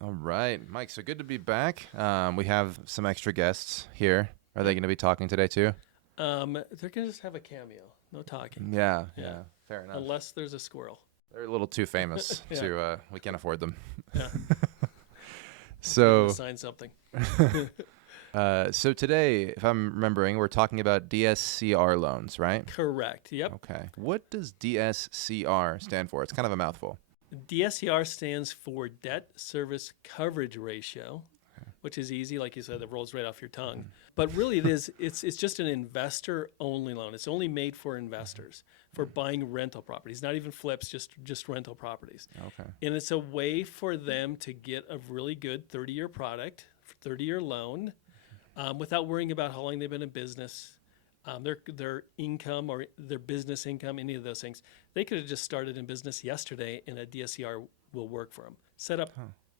All right, Mike. So good to be back. We have some extra guests here. Are they going to be talking today too? They're gonna just have a cameo, no talking. Yeah, Yeah, yeah. Fair enough. unless there's a squirrel. They're a little too famous Yeah, to. We can't afford them. yeah. Get them to So, sign something. so today, if I'm remembering, we're talking about DSCR loans, right? Correct. Yep. Okay. What does DSCR stand for? It's kind of a mouthful. DSCR stands for Debt Service Coverage Ratio, which is easy, like you said, that rolls right off your tongue. But really, it's just an investor-only loan. It's only made for investors for buying rental properties, not even flips, just rental properties. Okay. And it's a way for them to get a really good 30-year product, 30-year loan, without worrying about how long they've been in business, their income or their business income, any of those things. They could have just started in business yesterday, and a DSCR will work for them. Set up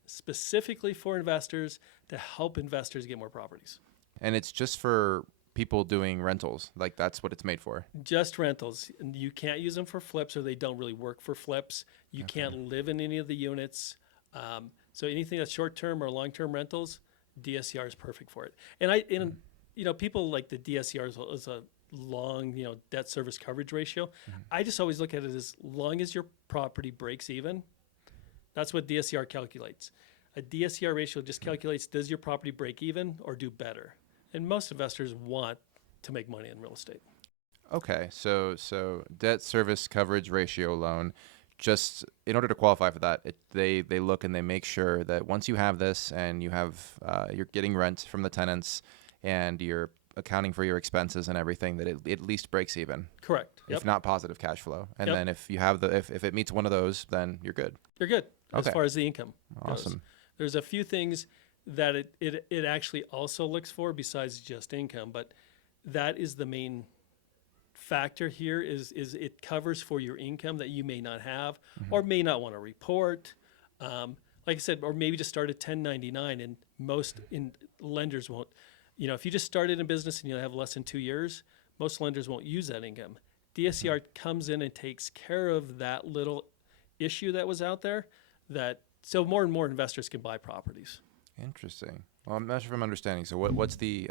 specifically for investors to help investors get more properties. And it's just for people doing rentals. Like that's what it's made for. Just rentals. You can't use them for flips, or they don't really work for flips. You can't live in any of the units. So anything that's short-term or long-term rentals, DSCR is perfect for it. People like the DSCR is a long, debt service coverage ratio. I just always look at it as long as your property breaks even. That's what DSCR calculates. A DSCR ratio just calculates, does your property break even or do better? And most investors want to make money in real estate. Okay, so debt service coverage ratio loan, just in order to qualify for that, they look and they make sure that once you have this and you have you're getting rent from the tenants and you're accounting for your expenses and everything, that it at least breaks even, Correct. Yep. if not positive cash flow. And Yep. then if you have if it meets one of those, then you're good. You're good as Okay, far as the income goes. awesome. There's a few things that it actually also looks for besides just income, but that is the main factor here is it covers for your income that you may not have or may not want to report. Like I said, or maybe just start at 1099, and most lenders won't. If you just started in business and you have less than 2 years, most lenders won't use that income. DSCR comes in and takes care of that little issue that was out there, so more and more investors can buy properties. Interesting. Well, I'm not sure if I'm understanding. So what's the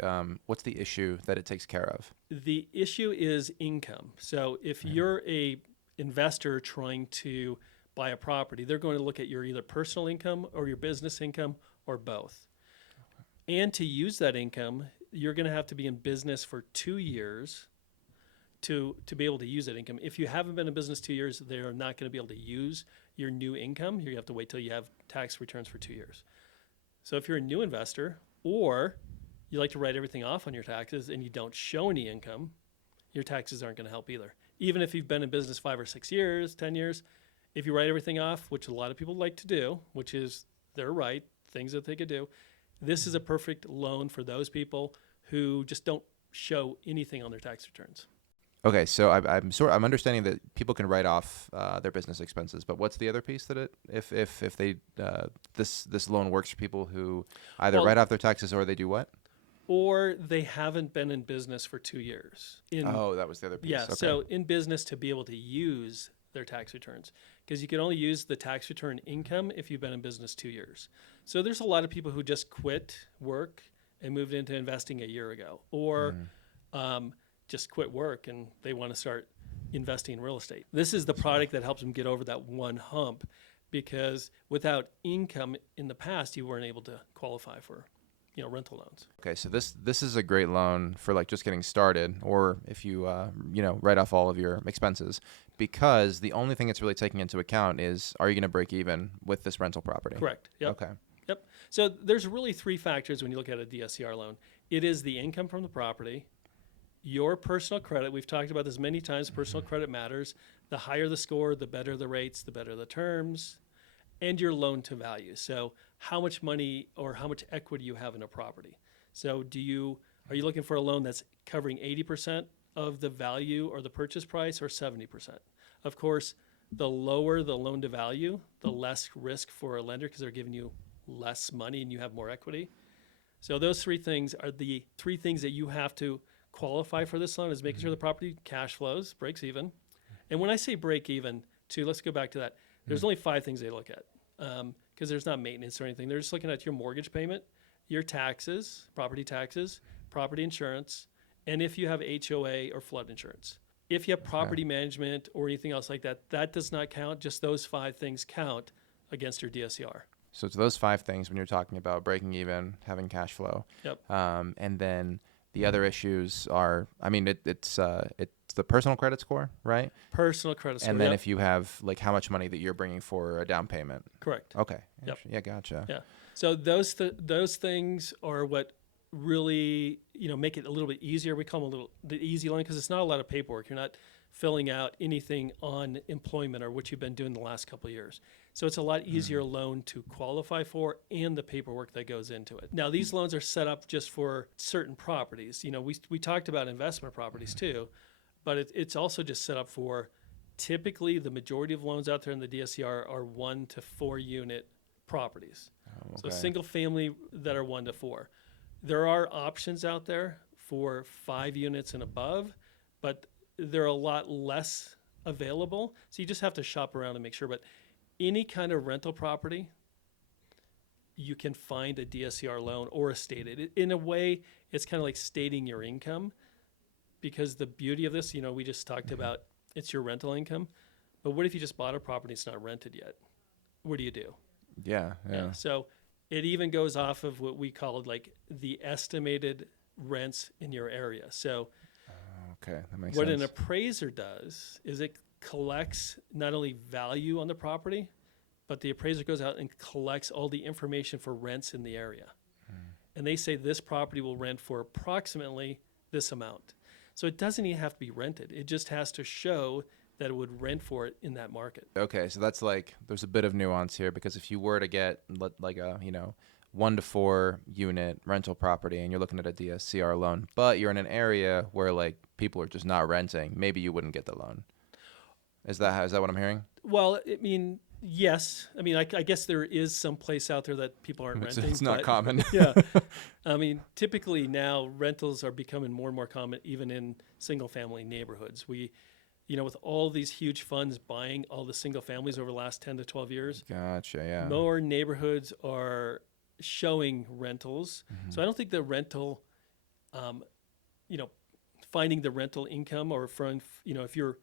issue that it takes care of? The issue is income. So if you're a investor trying to buy a property, they're going to look at your either personal income or your business income or both. And to use that income, you're going to have to be in business for 2 years to be able to use that income. If you haven't been in business 2 years, they're not going to be able to use your new income. You have to wait till you have tax returns for 2 years. So if you're a new investor, or you like to write everything off on your taxes and you don't show any income, your taxes aren't going to help either. Even if you've been in business 5 or 6 years, 10 years, if you write everything off, which a lot of people like to do, which is their right, things that they could do, this is a perfect loan for those people who just don't show anything on their tax returns. Okay, so I'm understanding that people can write off their business expenses, but what's the other piece that if they this loan works for people who either Well, write off their taxes or they do what? or they haven't been in business for 2 years. Oh, that was the other piece. Yeah, Okay. so in business to be able to use their tax returns, because you can only use the tax return income if you've been in business 2 years. So there's a lot of people who just quit work and moved into investing a year ago, or just quit work and they want to start investing in real estate. This is the product that helps them get over that one hump, because without income in the past, you weren't able to qualify for rental loans. Okay, so this is a great loan for like just getting started, or if you write off all of your expenses, because the only thing it's really taking into account is, are you going to break even with this rental property? Correct. Yep. Okay. Yep. So there's really 3 factors when you look at a DSCR loan. It is the income from the property, your personal credit. We've talked about this many times. Personal credit matters. The higher the score, the better the rates, the better the terms, and your loan to value. So how much money or how much equity you have in a property. So are you looking for a loan that's covering 80% of the value or the purchase price, or 70%? Of course, the lower the loan to value, the less risk for a lender, because they're giving you less money and you have more equity. So those 3 things are the 3 things that you have to qualify for this loan, is making sure the property cash flows, breaks even. And when I say break even, too, let's go back to that. There's only 5 things they look at. because there's not maintenance or anything. They're just looking at your mortgage payment, your taxes, property insurance, and if you have HOA or flood insurance. If you have property management or anything else like that, that does not count. Just those 5 things count against your DSCR. So it's those 5 things when you're talking about breaking even, having cash flow. Yep. And then the other issues are, I mean, it's the personal credit score, right? Personal credit score. And then if you have like how much money that you're bringing for a down payment. Correct. Okay. Yep. Yeah, gotcha. Yeah. So those things are what really, make it a little bit easier. We call them the easy loan because it's not a lot of paperwork. You're not filling out anything on employment or what you've been doing the last couple of years. So it's a lot easier loan to qualify for and the paperwork that goes into it. Now, these loans are set up just for certain properties. We talked about investment properties too, but it's also just set up for typically the majority of loans out there in the DSCR are 1 to 4 unit properties. Oh, So okay. single family that are 1 to 4. There are options out there for 5 units and above, but they're a lot less available. So you just have to shop around and make sure. But any kind of rental property, you can find a DSCR loan or a stated. In a way, it's kind of like stating your income, because the beauty of this, we just talked about it's your rental income. But what if you just bought a property and it's not rented yet? What do you do? Yeah. So it even goes off of what we call like the estimated rents in your area. So Okay, that makes what sense. an appraiser does is it collects not only value on the property, but the appraiser goes out and collects all the information for rents in the area. And they say this property will rent for approximately this amount. So it doesn't even have to be rented. It just has to show that it would rent for it in that market. Okay, so that's like there's a bit of nuance here, because if you were to get like a 1 to 4 unit rental property and you're looking at a DSCR loan, but you're in an area where like people are just not renting, maybe you wouldn't get the loan. Is that what I'm hearing? Well, I mean, yes. I mean, I guess there is some place out there that people aren't renting. It's not common. Yeah. I mean, typically now rentals are becoming more and more common even in single family neighborhoods. We, with all these huge funds buying all the single families over the last 10 to 12 years, Gotcha, yeah. more neighborhoods are showing rentals. So I don't think the rental, finding the rental income or from, if you're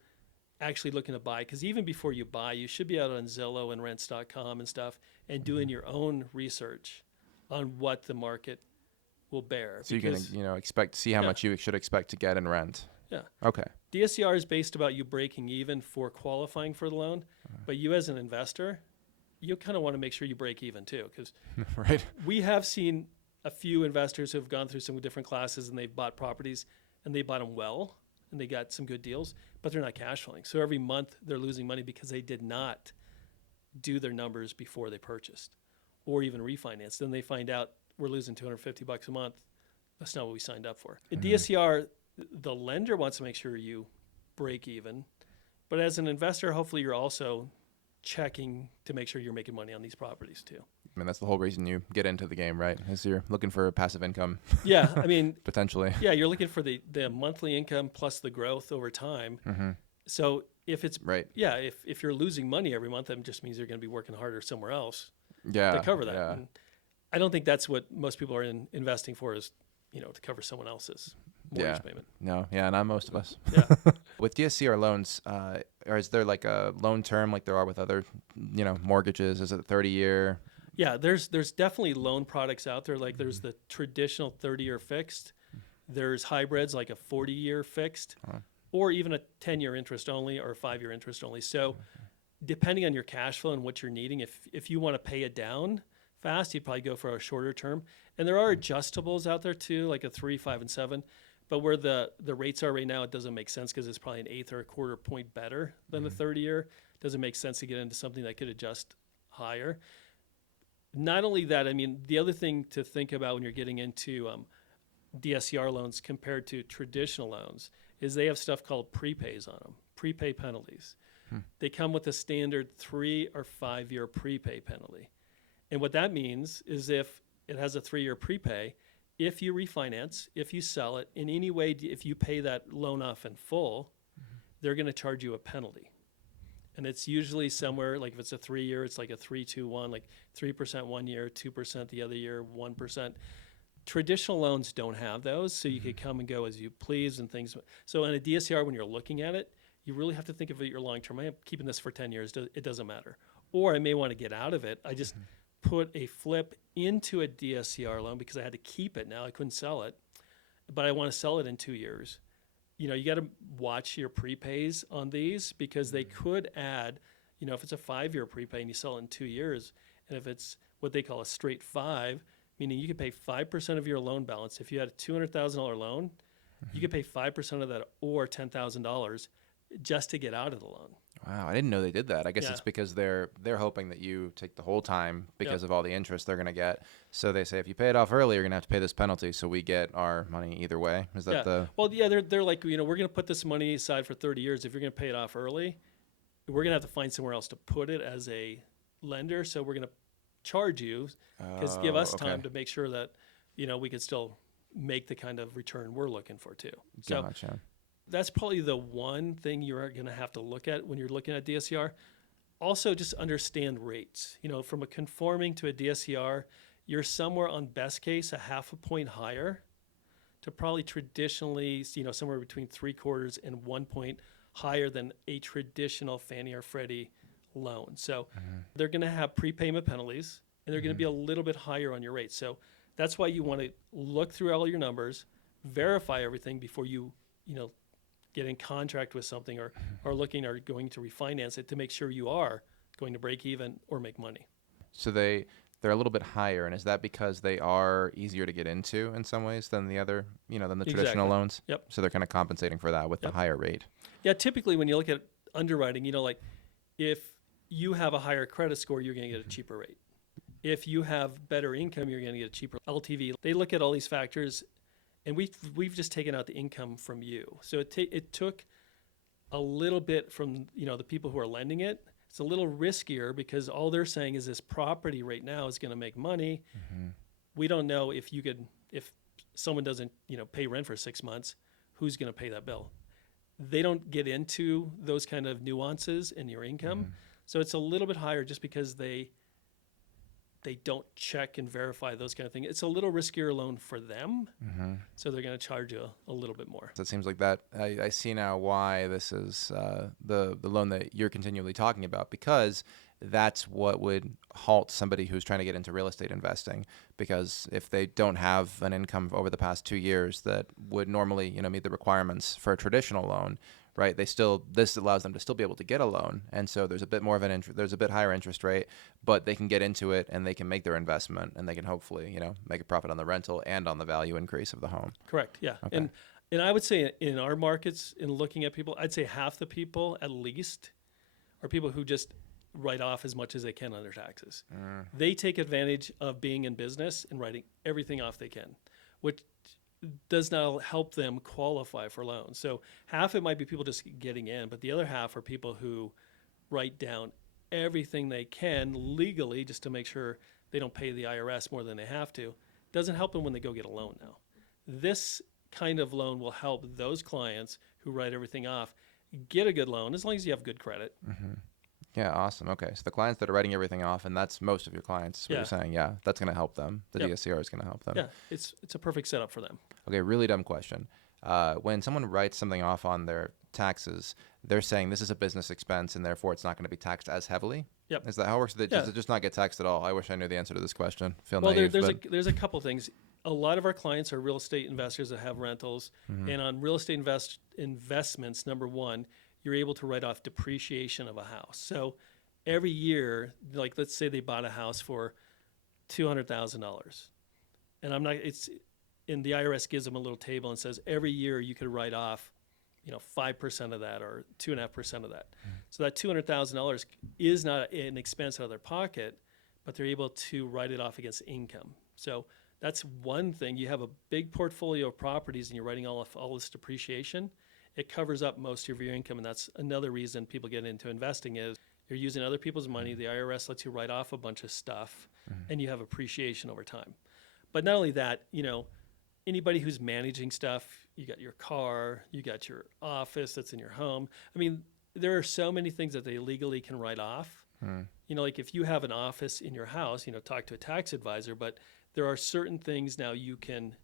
actually looking to buy, because even before you buy, you should be out on Zillow and rents.com and stuff and doing your own research on what the market will bear. So you can, expect to see how much you should expect to get in rent. Yeah. Okay. DSCR is based about you breaking even for qualifying for the loan, but you as an investor, you kind of want to make sure you break even too, because Right. we have seen a few investors who have gone through some different classes and they've bought properties and they bought them well and they got some good deals, but they're not cash flowing. So every month they're losing money because they did not do their numbers before they purchased or even refinanced. Then they find out we're losing $250 a month. That's not what we signed up for. In DSCR, the lender wants to make sure you break even, but as an investor, hopefully you're also checking to make sure you're making money on these properties too. I mean, that's the whole reason you get into the game, right? Is you're looking for passive income. Yeah, I mean, potentially. Yeah, you're looking for the monthly income plus the growth over time. Mm-hmm. So if it's Right. yeah, if you're losing money every month, that just means you're going to be working harder somewhere else Yeah. to cover that. Yeah. And I don't think that's what most people are investing for, is to cover someone else's mortgage payment. No. Yeah, not most of us. Yeah. With DSCR loans, or is there like a loan term like there are with other, mortgages? Is it 30-year? Yeah, there's definitely loan products out there. Like there's the traditional 30-year fixed. There's hybrids like a 40-year fixed, or even a 10-year interest only or a 5-year interest only. So depending on your cash flow and what you're needing, if you want to pay it down fast, you'd probably go for a shorter term. And there are adjustables out there too, like a 3, 5, and 7. But where the rates are right now, it doesn't make sense because it's probably an eighth or a quarter point better than the 30-year. It doesn't make sense to get into something that could adjust higher. Not only that, I mean, the other thing to think about when you're getting into DSCR loans compared to traditional loans is they have stuff called prepays on them, prepay penalties. They come with a standard 3 or 5 year prepay penalty. And what that means is if it has a 3-year prepay, if you refinance, if you sell it in any way, if you pay that loan off in full, they're going to charge you a penalty. And it's usually somewhere, like if it's a 3 year, it's like a 3-2-1, like 3% 1 year, 2% the other year, 1%. Traditional loans don't have those, so you could come and go as you please and things. So in a DSCR, when you're looking at it, you really have to think of it your long term. I'm keeping this for 10 years. It doesn't matter. Or I may want to get out of it. I just put a flip into a DSCR loan because I had to keep it now. I couldn't sell it, but I want to sell it in 2 years. You know, you got to watch your prepays on these because they could add, you know, if it's a 5 year prepay and you sell it in 2 years, and if it's what they call a straight 5, meaning you could pay 5% of your loan balance. If you had a $200,000 loan, you could pay 5% of that or $10,000 just to get out of the loan. Wow, I didn't know they did that. I guess Yeah. it's because they're hoping that you take the whole time because of all the interest they're going to get. So they say if you pay it off early, you're going to have to pay this penalty. So we get our money either way. Is that the? Well, yeah, they're like, you know, we're going to put this money aside for 30 years. If you're going to pay it off early, we're going to have to find somewhere else to put it as a lender. So we're going to charge you because give us time to make sure that, you know, we could still make the kind of return we're looking for too. So Gotcha. that's probably the one thing you're going to have to look at when you're looking at DSCR. Also, just understand rates. You know, from a conforming to a DSCR, you're somewhere on best case a half a point higher to probably traditionally, you know, somewhere between 3/4 and 1 point higher than a traditional Fannie or Freddie loan. So they're going to have prepayment penalties and they're going to be a little bit higher on your rate. So that's why you want to look through all your numbers, verify everything before you know, get in contract with something or looking or going to refinance it to make sure you are going to break even or make money. So they're a little bit higher, and is that because they are easier to get into in some ways than the other, you know, than the traditional Exactly. loans? Yep. So they're kind of compensating for that with the higher rate. Yeah, typically when you look at underwriting, you know, like if you have a higher credit score, you're going to get a cheaper rate. If you have better income, you're going to get a cheaper LTV. They look at all these factors, and we've just taken out the income from you. So it took a little bit from, you know, the people who are lending it. It's a little riskier because all they're saying is this property right now is going to make money. We don't know if someone doesn't, you know, pay rent for 6 months, who's going to pay that bill? They don't get into those kind of nuances in your income. So it's a little bit higher just because they don't check and verify those kind of things. It's a little riskier loan for them, so they're going to charge you a little bit more. So it seems like that. I see now why this is the loan that you're continually talking about, because that's what would halt somebody who's trying to get into real estate investing. Because if they don't have an income over the past 2 years that would normally, you know, meet the requirements for a traditional loan, right? This allows them to still be able to get a loan, and so there's a bit more of there's a bit higher interest rate, but they can get into it and they can make their investment and they can hopefully, you know, make a profit on the rental and on the value increase of the home. Correct. Yeah. Okay. And I would say in our markets, in looking at people, I'd say half the people at least are people who just write off as much as they can on their taxes. They take advantage of being in business and writing everything off they can, which does not help them qualify for loans. So half it might be people just getting in, but the other half are people who write down everything they can legally just to make sure they don't pay the IRS more than they have to. Doesn't help them when they go get a loan now. This kind of loan will help those clients who write everything off get a good loan as long as you have good credit. Yeah, awesome. Okay, so the clients that are writing everything off, and that's most of your clients, is what Yeah. you're saying. Yeah, that's going to help them. The Yep. DSCR is going to help them. Yeah, it's a perfect setup for them. Okay, really dumb question. When someone writes something off on their taxes, they're saying this is a business expense and therefore it's not going to be taxed as heavily? Yep. Is that how it works? Does Yeah. it just not get taxed at all? I wish I knew the answer to this question. Feel Well, naive, there's but there's a couple things. A lot of our clients are real estate investors that have rentals, and on real estate investments, number one, you're able to write off depreciation of a house. So every year, like let's say they bought a house for $200,000, and and the IRS gives them a little table and says every year you could write off, you know, 5% of that or 2.5% of that. So that $200,000 is not an expense out of their pocket, but they're able to write it off against income. So that's one thing. You have a big portfolio of properties and you're writing all this depreciation. It covers up most of your income, and that's another reason people get into investing is you're using other people's money. The IRS lets you write off a bunch of stuff, and you have appreciation over time. But not only that, you know, anybody who's managing stuff, you got your car, you got your office that's in your home. I mean, there are so many things that they legally can write off. Like if you have an office in your house, talk to a tax advisor, but there are certain things now you can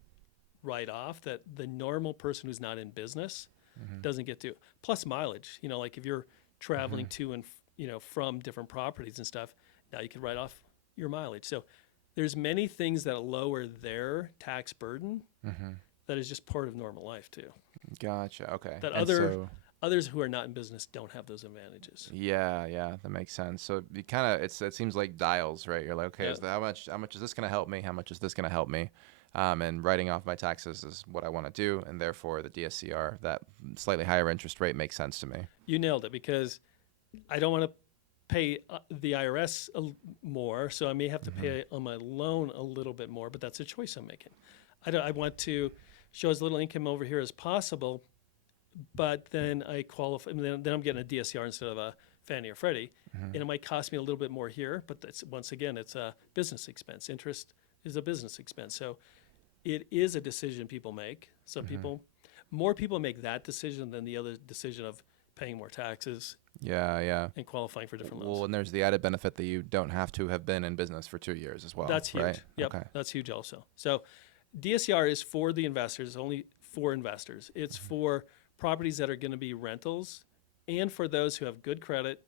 write off that the normal person who's not in business doesn't get to. Plus mileage, like if you're traveling to and from different properties and stuff, now you can write off your mileage. So there's many things that lower their tax burden that is just part of normal life too. Gotcha. Okay. That And others who are not in business don't have those advantages. yeah, that makes sense. So you kind of it seems like dials, right? You're like, okay, how much is this going to help me? How much is this going to help me? And writing off my taxes is what I want to do, and therefore the DSCR, that slightly higher interest rate, makes sense to me. You nailed it, because I don't want to pay the IRS more, so I may have to pay on my loan a little bit more, but that's a choice I'm making. I want to show as little income over here as possible, but then I qualify. Then I'm getting a DSCR instead of a Fannie or Freddie, and it might cost me a little bit more here, but once again, it's a business expense. Interest is a business expense, so it is a decision people make. More people make that decision than the other decision of paying more taxes. Yeah. And qualifying for different loans. Well, and there's the added benefit that you don't have to have been in business for 2 years as well. That's huge. Right? Yep, Okay. that's huge also. So DSCR is for the investors, it's only for investors. It's for properties that are going to be rentals, and for those who have good credit,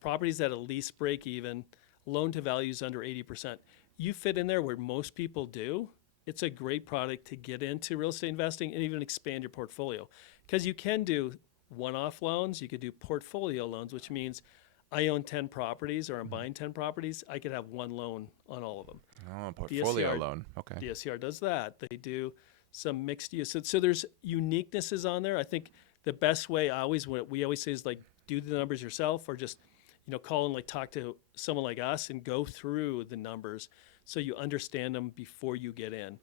properties that at least break even, loan to values under 80%. You fit in there where most people do. It's a great product to get into real estate investing and even expand your portfolio, because you can do one-off loans. You could do portfolio loans, which means I own 10 properties or I'm buying 10 properties. I could have one loan on all of them. Oh, portfolio loan. Okay. DSCR does that. They do some mixed use. So there's uniquenesses on there. I think the best way we always say is like, do the numbers yourself, or just call and like talk to someone like us and go through the numbers so you understand them before you get in.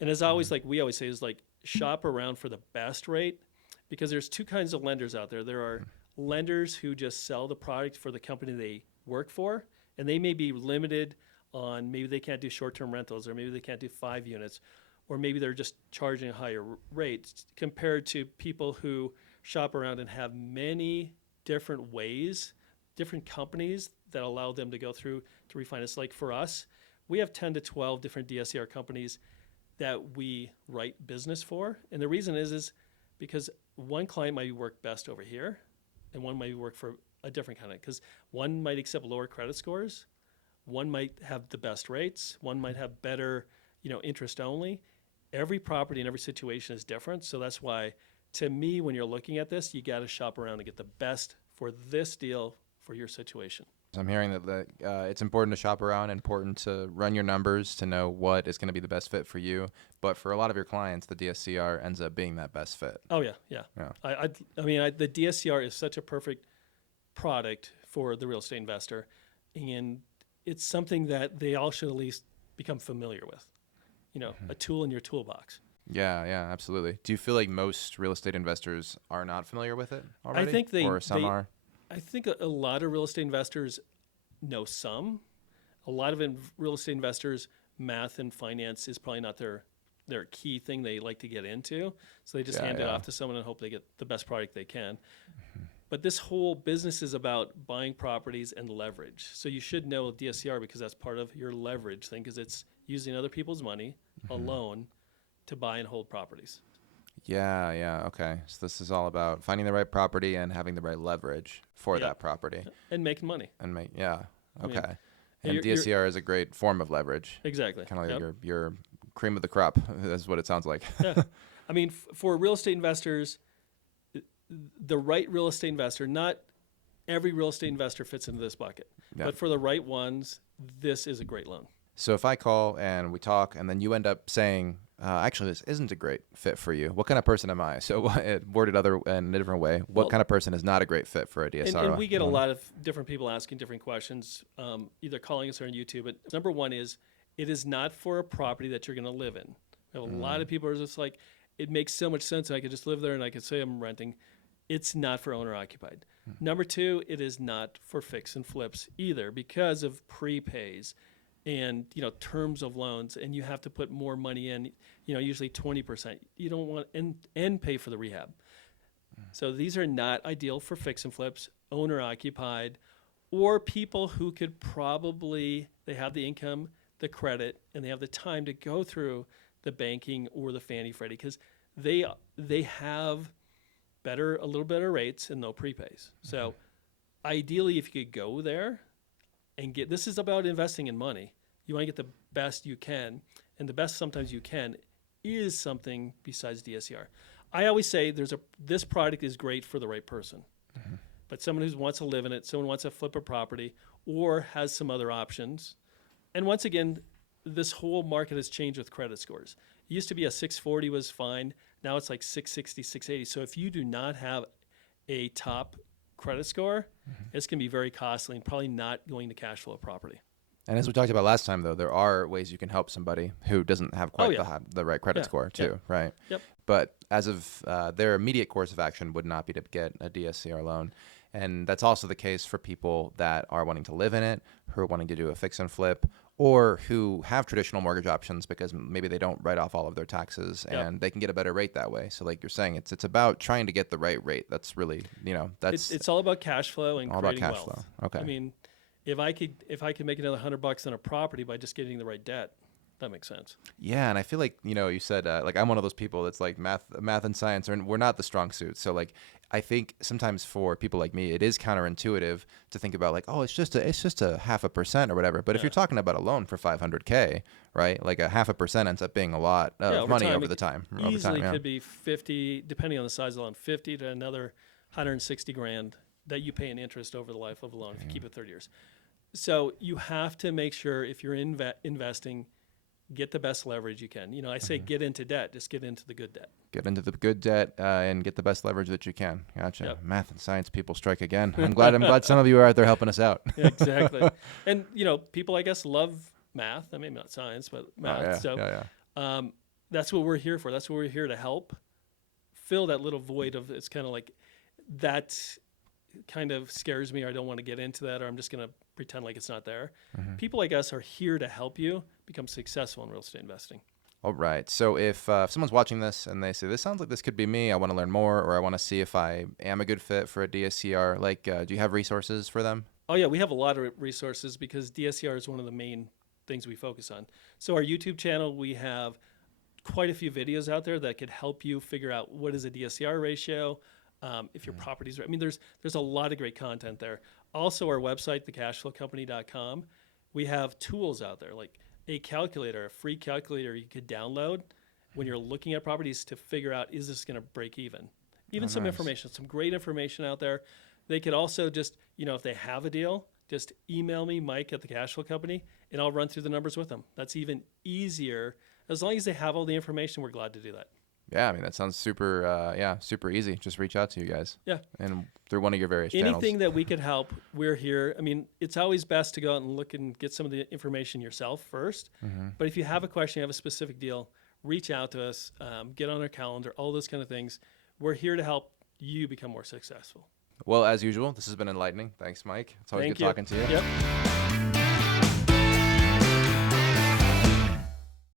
And as always, like we always say, is like shop around for the best rate, because there's two kinds of lenders out there. There are lenders who just sell the product for the company they work for, and they may be limited on, maybe they can't do short-term rentals, or maybe they can't do 5 units, or maybe they're just charging a higher rate, compared to people who shop around and have many different ways, different companies that allow them to go through to refinance. Like for us, we have 10 to 12 different DSCR companies that we write business for. And the reason is because one client might work best over here, and one might work for a different kind of, because one might accept lower credit scores, one might have the best rates, one might have better, interest only. Every property and every situation is different. So that's why, to me, when you're looking at this, you got to shop around and get the best for this deal for your situation. I'm hearing that it's important to shop around, important to run your numbers to know what is going to be the best fit for you. But for a lot of your clients, the DSCR ends up being that best fit. Oh, yeah. The DSCR is such a perfect product for the real estate investor, and it's something that they all should at least become familiar with. A tool in your toolbox. Yeah, absolutely. Do you feel like most real estate investors are not familiar with it already? I think or some are? I think a lot of real estate investors know some. A lot of real estate investors, math and finance is probably not their key thing they like to get into. So they just hand it off to someone and hope they get the best product they can. But this whole business is about buying properties and leverage. So you should know DSCR, because that's part of your leverage thing, because it's using other people's money, a loan, to buy and hold properties. Yeah. Okay. So this is all about finding the right property and having the right leverage for that property. And making money. Okay. And DSCR is a great form of leverage. Exactly. Kind of like your cream of the crop. That's what it sounds like. Yeah. For real estate investors, the right real estate investor, not every real estate investor fits into this bucket. Yeah. But for the right ones, this is a great loan. So if I call and we talk, and then you end up saying, actually, this isn't a great fit for you, what kind of person am I? So worded in a different way, what kind of person is not a great fit for a DSCR? And we get a lot of different people asking different questions, either calling us or on YouTube. But number one is, it is not for a property that you're going to live in. We have a lot of people are just like, it makes so much sense. I could just live there and I could say I'm renting. It's not for owner occupied. Number two, it is not for fix and flips either, because of prepays and terms of loans, and you have to put more money in, usually 20%. You don't want and pay for the rehab. So these are not ideal for fix and flips, owner occupied, or people who could probably, they have the income, the credit, and they have the time to go through the banking or the Fannie Freddie, because they have a little better rates and no prepays. So ideally, if you could go there and this is about investing in money. You want to get the best you can, and the best sometimes you can is something besides DSCR. I always say this product is great for the right person, but someone who wants to live in it, someone wants to flip a property, or has some other options. And once again, this whole market has changed with credit scores. It used to be a 640 was fine. Now it's like 660, 680. So if you do not have a top credit score, it's going to be very costly and probably not going to cash flow a property. And as we talked about last time, though, there are ways you can help somebody who doesn't have quite the right credit score, too, right? Yep. But as of their immediate course of action would not be to get a DSCR loan. And that's also the case for people that are wanting to live in it, who are wanting to do a fix and flip, or who have traditional mortgage options because maybe they don't write off all of their taxes and they can get a better rate that way. So like you're saying, it's about trying to get the right rate. That's really, it's all about cash flow and all creating about cash wealth. flow. Okay. I mean, if I could make another $100 on a property by just getting the right debt, that makes sense. Yeah, and I feel like you said like I'm one of those people that's like math and science we're not the strong suits. So like I think sometimes for people like me, it is counterintuitive to think about like, oh, it's just a 0.5% or whatever. But if you're talking about a loan for $500K, right? Like a 0.5% ends up being a lot of money over the time. Easily could be 50, depending on the size of the loan, 50 to another 160 grand that you pay in interest over the life of a loan if you keep it 30 years. So you have to make sure if you're investing, get the best leverage you can. I say get into debt, just get into the good debt. Get into the good debt and get the best leverage that you can. Gotcha. Yep. Math and science people strike again. I'm glad some of you are out there helping us out. Yeah, exactly. And people I guess love math. I mean not science, but math. That's what we're here for. That's what we're here to help fill that little void of it's kind of like that kind of scares me, or I don't want to get into that, or I'm just going to pretend like it's not there. People like us are here to help you become successful in real estate investing. All right. So if someone's watching this and they say, this sounds like this could be me, I want to learn more, or I want to see if I am a good fit for a DSCR, like do you have resources for them? Oh, yeah. We have a lot of resources because DSCR is one of the main things we focus on. So our YouTube channel, we have quite a few videos out there that could help you figure out what is a DSCR ratio, if your property's right. I mean, there's a lot of great content there. Also, our website, thecashflowcompany.com, we have tools out there like a calculator, a free calculator you could download when you're looking at properties to figure out, is this going to break even? Even some information, some great information out there. They could also just, if they have a deal, just email me, Mike at the Cashflow Company, and I'll run through the numbers with them. That's even easier. As long as they have all the information, we're glad to do that. Yeah, I mean, that sounds super, super easy. Just reach out to you guys. Yeah. And through one of your various channels. Anything that we could help, we're here. I mean, it's always best to go out and look and get some of the information yourself first. But if you have a question, you have a specific deal, reach out to us, get on our calendar, all those kind of things. We're here to help you become more successful. Well, as usual, this has been enlightening. Thanks, Mike. It's always good talking to you. Yep.